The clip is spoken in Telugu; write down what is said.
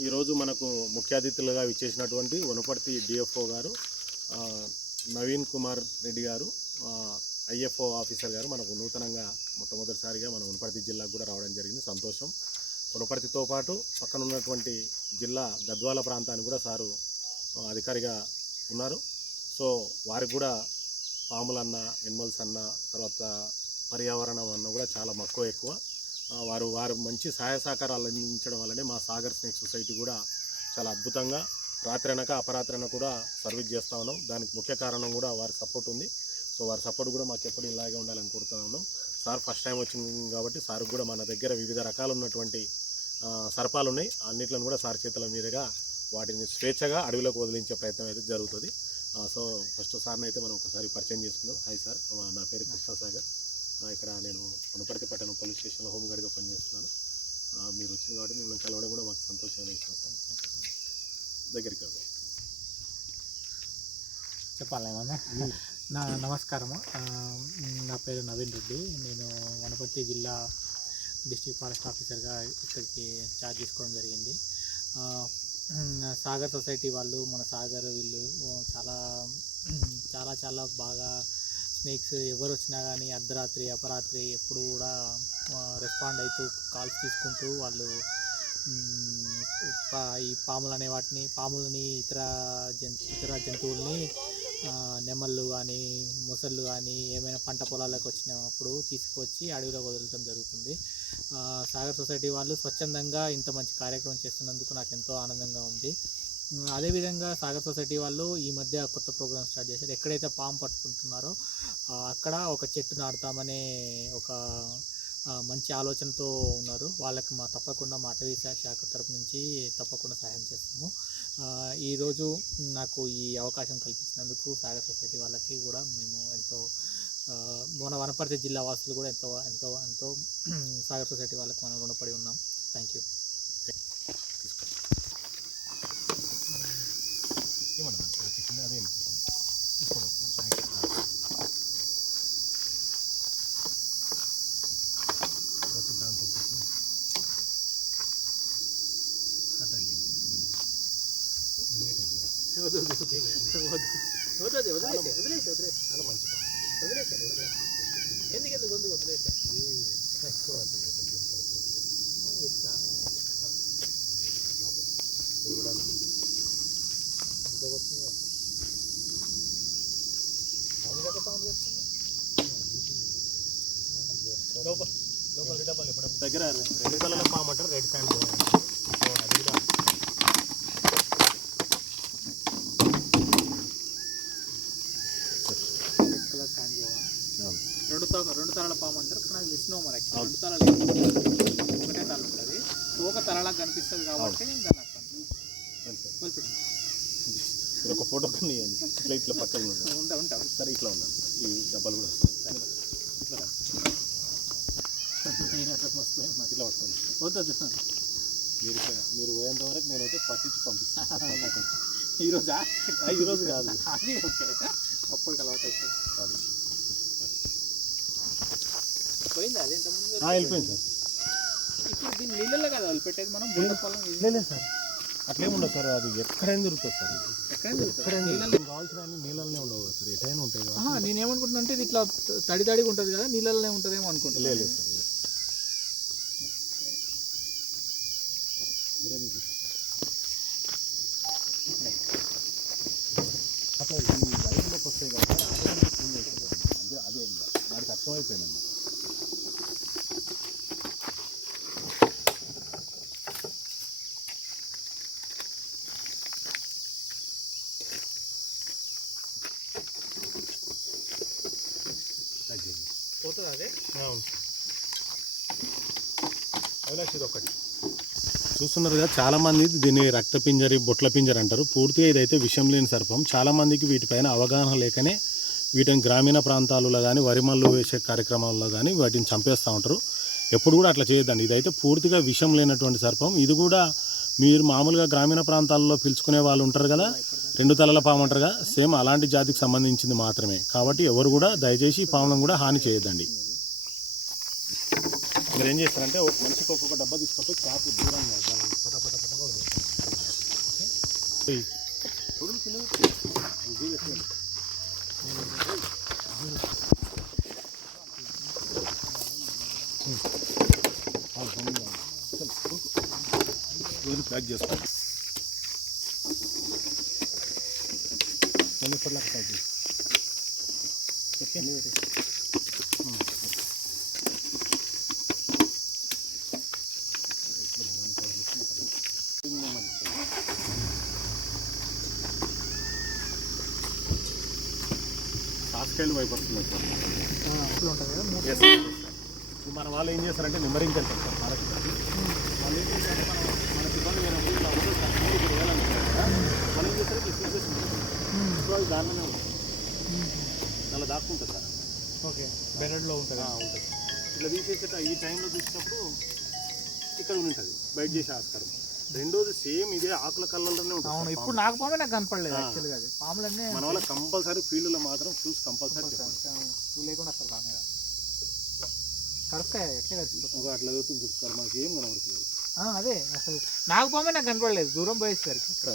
ఈరోజు మనకు ముఖ్య అతిథులుగా విచ్చేసినటువంటి వనపర్తి డిఎఫ్ఓ గారు నవీన్ కుమార్ రెడ్డి గారు ఐఎఫ్ఓ ఆఫీసర్ గారు మనకు నూతనంగా మొట్టమొదటిసారిగా మన వనపర్తి జిల్లాకు కూడా రావడం జరిగింది. సంతోషం. వనపర్తితో పాటు పక్కన ఉన్నటువంటి జిల్లా గద్వాల ప్రాంతానికి కూడా సారు అధికారిగా ఉన్నారు. సో వారికి కూడా పాములన్న ఎనిమల్స్ అన్న తర్వాత పర్యావరణం అన్న కూడా చాలా మక్కువ ఎక్కువ. వారు వారు మంచి సహాయ సహకారాలు అందించడం వల్లనే మా సాగర్ స్నేక్ సొసైటీ కూడా చాలా అద్భుతంగా రాత్రి అనక అపరాత్రి కూడా సర్వీస్ చేస్తూ ఉన్నాం. దానికి ముఖ్య కారణం కూడా వారి సపోర్ట్ ఉంది. సో వారి సపోర్ట్ కూడా మాకు ఎప్పుడు ఇలాగే ఉండాలని కోరుతున్నాను ఉన్నాం. సార్ ఫస్ట్ టైం వచ్చింది కాబట్టి సార్ కూడా మన దగ్గర వివిధ రకాలు ఉన్నటువంటి సర్పాలు ఉన్నాయి. అన్నిట్లను కూడా సార్ చేతుల మీదుగా వాటిని స్వేచ్ఛగా అడవిలోకి వదిలించే ప్రయత్నం అయితే జరుగుతుంది. సో ఫస్ట్ సార్ని అయితే మనం ఒకసారి పరిచయం చేసుకుందాం. Hi sir. మా- నా పేరు కృష్ణసాగర్. ఇక్కడ నేను వనపర్తి పట్టణం పోలీస్ స్టేషన్లో హోంగార్డ్గా పనిచేస్తున్నాను. మీరు వచ్చింది కాబట్టి మిమ్మల్ని కలవడం కూడా మాకు సంతోషంగా ఇస్తాను సార్ దగ్గరికి రా. నా నమస్కారము. నా పేరు నవీన్ రెడ్డి. నేను వనపర్తి జిల్లా డిస్ట్రిక్ట్ ఫారెస్ట్ ఆఫీసర్గా ఇక్కడికి ఛార్జ్ తీసుకోవడం జరిగింది. సాగర్ సొసైటీ వాళ్ళు మన సాగర్ వీళ్ళు చాలా చాలా చాలా బాగా స్నేక్స్ ఎవరు వచ్చినా కానీ అర్ధరాత్రి అపరాత్రి ఎప్పుడు కూడా రెస్పాండ్ అవుతూ కాల్స్ తీసుకుంటూ వాళ్ళు పా- ఈ పాములు అనే వాటిని పాములని ఇతర జంతు ఇతర జంతువుల్ని నెమళ్ళు కానీ మొసళ్ళు కానీ ఏమైనా పంట పొలాలకు వచ్చినప్పుడు తీసుకొచ్చి అడవిలో వదలటం జరుగుతుంది. సాగర్ సొసైటీ వాళ్ళు స్వచ్ఛందంగా ఇంత మంచి కార్యక్రమం చేస్తున్నందుకు నాకు ఎంతో ఆనందంగా ఉంది. అదేవిధంగా సాగర్ సొసైటీ వాళ్ళు ఈ మధ్య కొత్త ప్రోగ్రామ్ స్టార్ట్ చేశారు. ఎక్కడైతే పాము పట్టుకుంటున్నారో అక్కడ ఒక చెట్టు నాటుతామనే ఒక మంచి ఆలోచనతో ఉన్నారు. వాళ్ళకి మా తప్పకుండా మా అటవీ శాఖ తరపు నుంచి తప్పకుండా సహాయం చేస్తాము. ఈరోజు నాకు ఈ అవకాశం కల్పించినందుకు సాగర్ సొసైటీ వాళ్ళకి కూడా మేము ఎంతో మన వనపర్తి జిల్లా వాసులు కూడా ఎంతో ఎంతో ఎంతో సాగర్ సొసైటీ వాళ్ళకి మనం రుణపడి ఉన్నాం. థ్యాంక్ యూ సార్ కింద అదే వెళ్ళిపోతుంది. తీసుకోండి. కొంచెం అయితే. తర్వాత దాంతో పాటు కట్ అది చేయండి సార్. ఇదే కట్ చేయండి. చాలా మంచి పాము. ఎందుకు ఎందుకు వదిలేసా ఇది ఎక్కువ అవుతుంది. చూడడానికి. ఇంకా వస్తుంది కదా. లోపల లోపల డబ్బాలు ఎప్పుడు దగ్గర రెండు కలర్ల పాము అంటారు రెడ్ కూడా రెడ్ కలర్ అవును. రెండు త రెండు తరాల పాము అంటారు కానీ విష్ణు మరి. రెండు ఉండదు. ఒకటే తల ఉంటుంది ఒక తలలా కనిపిస్తుంది కాబట్టి దాన్ని అర్థం అవును సార్. వదిలిపెట్టండి. మీరు ఒక ఫోటో ఇవ్వండి. ఇట్లా ఇట్లా పక్కన సరే ఇట్లా సార్ ఈ డబ్బాలు కూడా వస్తాయి. ఇట్లా పట్టుకోండి. వద్దు. మీరు మీరు పోయేంత వరకు నేనైతే పట్టించి పంపిస్తాను. ఈ రోజా? ఆ, ఈ రోజు కాదు. అది ఓకే. అప్పటికి అలవాటు అవుతుంది కాదు. పోయింది? అదే వెళ్ళిపోయింది సార్. ఇప్పుడు దీన్ని నీళ్ళలో కదా వదిలిపెట్టేది మనం. లేదు సార్. అట్లేముండదు సార్ అది ఎక్కడైనా దొరుకుతుంది సార్. ఎక్కడైనా నీళ్ళలో కావాల్సిన ఉండవు సార్ ఎటైనా ఉంటాయి కదా ఆహా, నేను ఏమనుకుంటున్నా అంటే ఇది ఇట్లా తడి తడిగా ఉంటుంది కదా నీళ్ళలోనే ఉంటుందేమో అనుకుంటున్నా లేదు సార్? అసలు ఈ వైర్లోకి వస్తాయి కదా అదే అదే వాడికి అర్థమైపోయిందమ్మా పోతుంది అదే? అవును. అవినాష్ ఇది ఒకటి చూస్తున్నారు కదా చాలామంది దీన్ని రక్త పింజరి బొట్ల పింజరి అంటారు. పూర్తిగా ఇదైతే విషం లేని సర్పం. చాలామందికి వీటిపైన అవగాహన లేకనే వీటిని గ్రామీణ ప్రాంతాలలో కానీ వరిమల్లు వేసే కార్యక్రమాల్లో కానీ వాటిని చంపేస్తూ ఉంటారు. ఎప్పుడు కూడా అట్లా చేయొద్దండి. ఇదైతే పూర్తిగా విషం లేనటువంటి సర్పం. ఇది కూడా మీరు మామూలుగా గ్రామీణ ప్రాంతాల్లో పిలుచుకునే వాళ్ళు ఉంటారు కదా రెండు తలల పాము అంటారు కదా సేమ్ అలాంటి జాతికి సంబంధించింది మాత్రమే. కాబట్టి ఎవరు కూడా దయచేసి పాములను కూడా హాని చేయొద్దండి. మీరు ఏం చేస్తారంటే ఒక మనిషికి ఒక్కొక్క డబ్బా తీసుకొని క్యాప్ దూరంగా దాన్ని పట వదిలేస్తారు ప్యాక్ చేసుకో. కొన్ని ఇప్పటిలాగా ప్యాక్ చేసి. ఓకే? సాస్కాయలు భయపడుతున్నారు సార్ మన వాళ్ళు ఏం చేస్తారంటే నెంబరింగ్ వెళ్తారు సార్ మనకి ఇబ్బంది లేనప్పుడు ఇలా ఉండదు కదా మనం ఏం చేస్తారు ఇట్లా సో అది ఉంటుంది అలా దాక్కుంటుంది సార్ ఓకే బెరడ్లో ఉంటుంది. ఉంటుంది. ఇట్లా తీసేసేట ఈ టైంలో చూసినప్పుడు ఇక్కడ ఉంటుంది బయట చేసే ఆస్కారం. రెండోది సేమ్ ఇదే ఆకుల కళ్ళలోనే ఉంటుంది. అవును ఇప్పుడు. నాకు పామే నాకు కనపడలేదు. యాక్చువల్గా అది. పాములన్నీ మన వల్ల కంపల్సరీ ఫీల్డ్లో మాత్రం చూసి కంపల్సరీ చెప్పాలి ఇవి లేకుండా అసలు రానే కరుస్తాయి ఎట్లా కలిసిపోతుంది అట్లా అవుతుంది చూస్తారు మనకి ఏం కనబడుతుంది అదే అసలు నాకు పామే నాకు కనపడలేదు. దూరం పోయేసరికి. ఇక్కడ